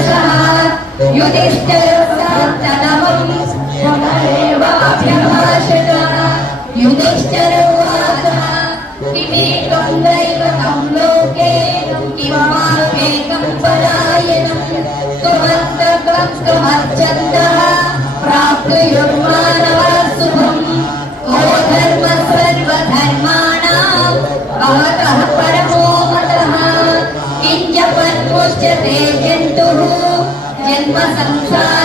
वशः युधिष्ठिरसान्तनवम् सममेवाभ्यभाषत युधिष्ठिर उवाच किमेकं दैवतं लोके किं मामेकं परायणम् त्वमन्तकं Santa, Santa.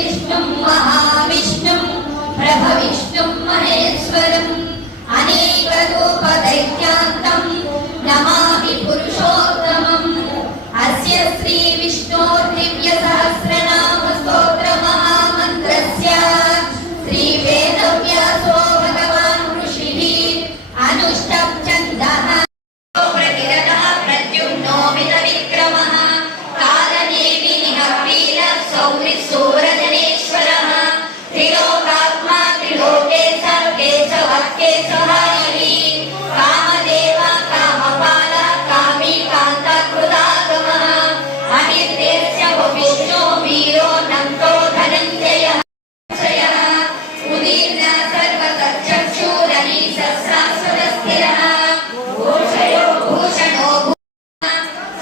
विष्णुं विष्णुं महाविष्णुं प्रभविष्णुं महेश्वरम्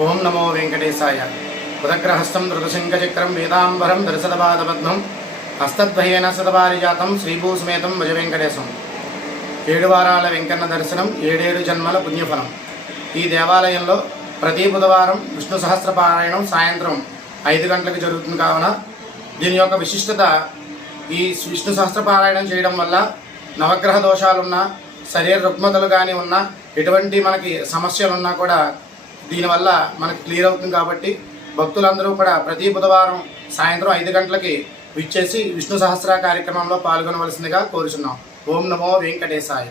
ఓం నమో వెంకటేశాయ. ఉదగ్రహస్థం ధృతశంఖచక్రం వేదాంబరం దర్శనపాదబద్ధం హస్తద్వయేన శతపారిజాతం శ్రీభూసమేతం భజ వెంకటేశం ఏడు వారాల వెంకన్న దర్శనం ఏడేడు జన్మల పుణ్యఫలం. ఈ దేవాలయంలో ప్రతి బుధవారం విష్ణు సహస్ర పారాయణం సాయంత్రం ఐదు గంటలకు జరుగుతుంది కావున దీని యొక్క విశిష్టత ఈ విష్ణు సహస్ర పారాయణం చేయడం వల్ల నవగ్రహ దోషాలున్నా శరీర రుగ్మతలు కానీ ఉన్నా ఎటువంటి మనకి సమస్యలు ఉన్నా కూడా దీనివల్ల మనకి క్లియర్ అవుతుంది కాబట్టి భక్తులందరూ కూడా ప్రతి బుధవారం సాయంత్రం ఐదు గంటలకి విచ్చేసి విష్ణు సహస్ర కార్యక్రమంలో పాల్గొనవలసిందిగా కోరుచున్నాం. ఓం నమో వెంకటేశాయ.